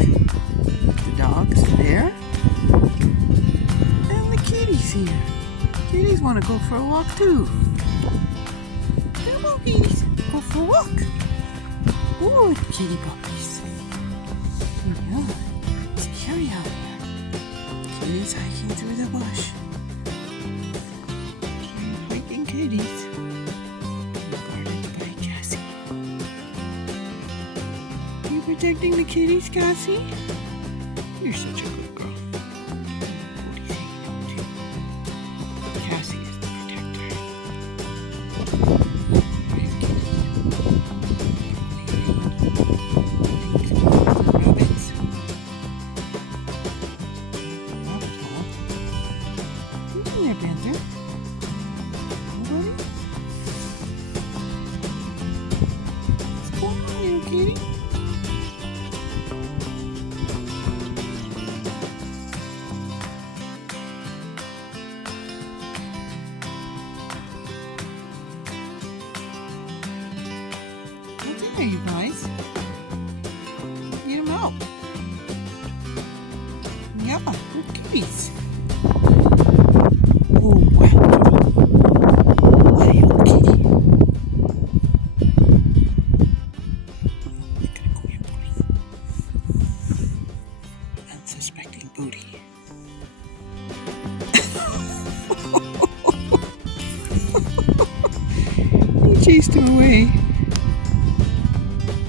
The dog's there. And the kitties here. Kitties want to go for a walk too. Come on, kitties. Go for a walk. Good kitty puppies. Yeah, it's scary out here. Kitties hiking through the bush. Hiking kitties. Guarded by Cassie. You protecting the kitties, Cassie? You're such a good girl. Cody's hanging out too. Cassie is the protector. Brave kitties. Rabbits. Who's in there, Panther? Nobody? What's going on, little kitty? What's in there, you guys? Get them out. Yeah, good kitties. Oh, wild kitty. We're gonna go here, boys. Unsuspecting booty. You chased him away.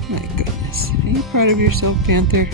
My goodness. Are you proud of yourself, Panther?